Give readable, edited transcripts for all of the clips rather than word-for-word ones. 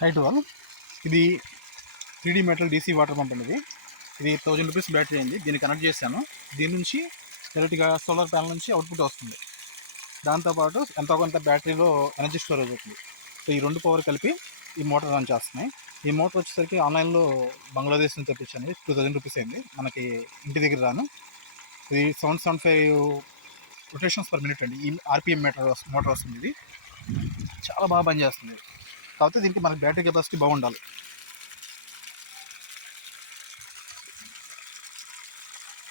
Height wall. ఇది 3D metal DC water pump అనేది. ఇది 1000 రూపీస్ బ్యాటరీ అయింది. దీన్ని కనెక్ట్ చేశాను. దీని నుంచి డైరెక్ట్గా సోలార్ ప్యానల్ నుంచి అవుట్పుట్ వస్తుంది. దాంతోపాటు ఎంతో కొంత బ్యాటరీలో ఎనర్జీ స్టోరేజ్ అవుతుంది. సో ఈ రెండు పవర్ కలిపి ఈ మోటార్ రన్ చేస్తున్నాయి. ఈ మోటార్ వచ్చేసరికి ఆన్లైన్లో బంగ్లాదేశ్ నుంచి తెప్పించాను. 2000 రూపీస్ అయింది. మనకి ఇంటి దగ్గర రాను. ఇది 775 రొటేషన్స్ పర్ మినిట్ అండి. ఈ RPM మోటార్ వస్తుంది. ఇది చాలా బాగా పనిచేస్తుంది. కాకపోతే దీనికి మనకి బ్యాటరీ కెపాసిటీ బాగుండాలి.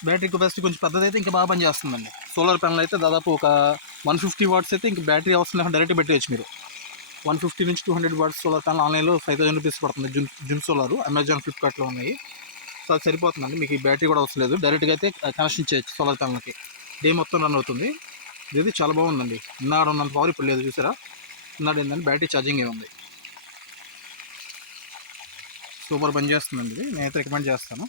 బ్యాటరీ కెపాసిటీ కొంచెం పెద్దదైతే ఇంకా బాగా పనిచేస్తుందండి. సోలార్ ప్యానల్ అయితే దాదాపు ఒక 150 వాట్స్ అయితే ఇంక బ్యాటరీ అవసరం లేకుండా డైరెక్ట్ పెట్టేయచ్చు మీరు. 150 నుంచి 200 వాట్స్ సోలార్ ప్యానల్ ఆన్లైన్లో 5000 రూపీస్ పడుతుంది. జుమ్ సోలార్ అమెజాన్, ఫ్లిప్కార్ట్లో ఉన్నాయి. సో అది సరిపోతుందండి. మీకు ఈ బ్యాటరీ కూడా అవసరం లేదు. డైరెక్ట్గా అయితే కనెక్షన్ చేయొచ్చు సోలార్ ప్యానల్కి. డే మొత్తం రన్ అవుతుంది. ఇది చాలా బాగుందండి. ఇన్నాడు ఉన్నంత పవర్ ఇప్పుడు లేదు, చూసారా. ఇన్నాడు ఏంటంటే బ్యాటరీ ఛార్జింగ్ ఉంది. సూపర్ పని చేస్తుందండి. ఇది నేనైతే రికమెండ్ చేస్తాను.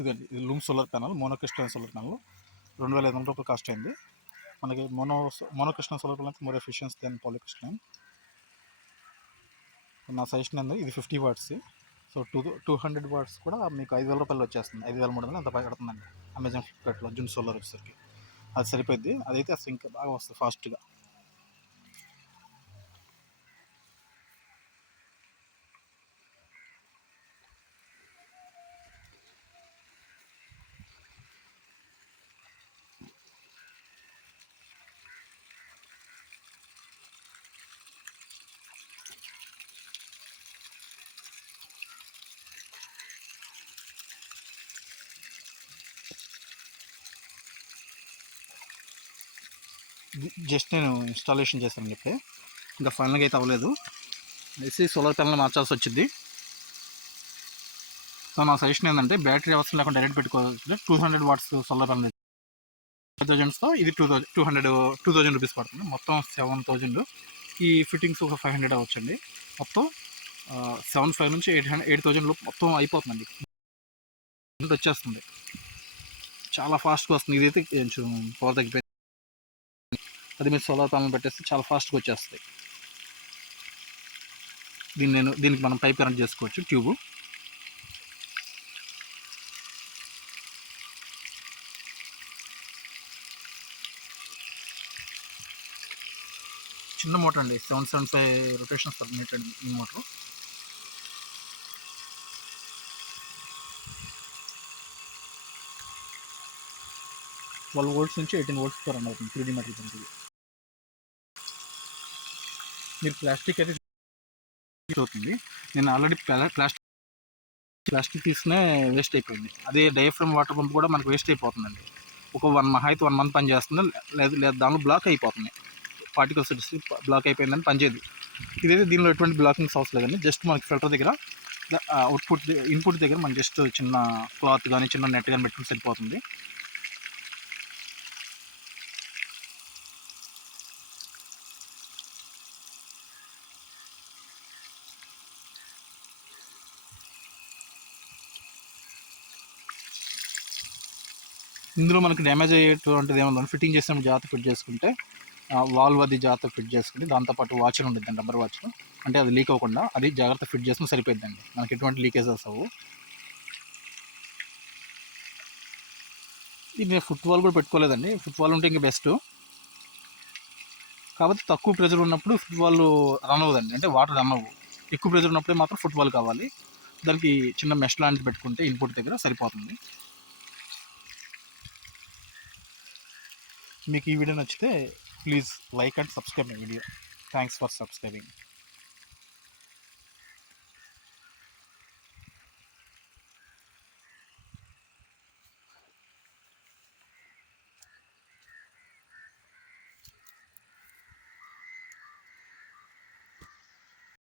ఇదండి, ఇది Loom solar panel, monocrystal solar panel. 2500 రూపాయలు కాస్ట్ అయింది. మనకి monocrystal solar panel more efficiency than polycrystal. నా సజెషన్ ఏంది, ఇది 50 వాట్స్. సో 200 వాట్స్ కూడా మీకు 5000 రూపాయలు వచ్చేస్తుంది. 5300 అంత పడుతుందండి అమెజాన్, ఫ్లిప్కార్ట్లో జూమ్ సోలార్ వచ్చేసరికి. అది సరిపోద్ది. అదైతే అసలు ఇంకా బాగా వస్తుంది ఫాస్ట్గా. జస్ట్ నేను ఇన్స్టాలేషన్ చేశాను ఇప్పుడే, ఇంకా ఫైనల్గా అయితే అవ్వలేదు. వేసి సోలార్ ప్యానల్ మార్చాల్సి వచ్చింది. సో నా సజెషన్ ఏంటంటే బ్యాటరీ అవసరం లేకుండా డైరెక్ట్ పెట్టుకోవచ్చు. 200 వాట్స్ సోలార్ ప్యానల్ 5000తో ఇది 2000 రూపీస్ పడుతుంది. మొత్తం 7000. ఈ ఫిట్టింగ్స్ ఒక 500 అవ్వచ్చండి. మొత్తం 75 నుంచి 8000 లోపు మొత్తం అయిపోతుందండి. వచ్చేస్తుంది, చాలా ఫాస్ట్గా వస్తుంది. ఇదైతే కొంచెం పవర్ తగ్గిపోయింది. అది మీరు సోలార్ ప్యానల్ పెట్టేస్తే చాలా ఫాస్ట్గా వచ్చేస్తుంది. దీనికి మనం పైప్ కనెక్ట్ చేసుకోవచ్చు, ట్యూబ్. చిన్న మోటార్ అండి, 775 రొటేషన్స్ పర్ మినిట్ అండి ఈ మోటార్. ట్వెల్వ్ వోల్ట్స్ నుంచి 18 వోల్ట్స్తో రన్ అవుతుంది 3D మెటల్ పంప్. మీరు ప్లాస్టిక్ అయితే అవుతుంది. నేను ఆల్రెడీ ప్లాస్టిక్ తీసుకునే వేస్ట్ అయిపోయింది. అదే డయాఫ్రమ్ వాటర్ పంప్ కూడా మనకు వేస్ట్ అయిపోతుందండి. ఒక 1 మంత్ పని చేస్తుంది, లేదు దానిలో బ్లాక్ అయిపోతుంది. పార్టికల్స్ వచ్చి బ్లాక్ అయిపోయిందని పనిచేయదు. ఇదైతే దీనిలో ఎటువంటి బ్లాకింగ్స్ అవసరం లేదండి. జస్ట్ మనకి ఫిల్టర్ దగ్గర ఇన్పుట్ దగ్గర మనం జస్ట్ చిన్న క్లాత్ కానీ చిన్న నెట్ కానీ పెట్టుకుని సరిపోతుంది. ఇందులో మనకి డ్యామేజ్ అయ్యేటువంటిది ఏముందని ఫిట్టింగ్ చేసినప్పుడు జాగ్రత్త ఫిట్ చేసుకుంటే, వాల్వ్ అది జాగ్రత్త ఫిట్ చేసుకుంటే, దాంతోపాటు వాచర్ ఉంటుందండి, రబ్బర్ వాచర్. అంటే అది లీక్ అవ్వకుండా అది జాగ్రత్త ఫిట్ చేసుకుని సరిపోద్దండి. మనకి ఎటువంటి లీకేజెస్ అవ్వవు. ఇది నేను ఫుట్బాల్ కూడా పెట్టుకోలేదండి. ఫుట్బాల్ ఉంటే ఇంకా బెస్ట్. కాబట్టి తక్కువ ప్రెజర్ ఉన్నప్పుడు ఫుట్బాల్ రన్ అవ్వదండి, అంటే వాటర్ రన్ అవ్వవు. ఎక్కువ ప్రెజర్ ఉన్నప్పుడే మాత్రం ఫుట్బాల్ కావాలి. దానికి చిన్న మెష్ లాంటిది పెట్టుకుంటే ఇన్పుట్ దగ్గర సరిపోతుంది. మీకు ఈ వీడియో నచ్చితే please like and subscribe my video. Thanks for subscribing.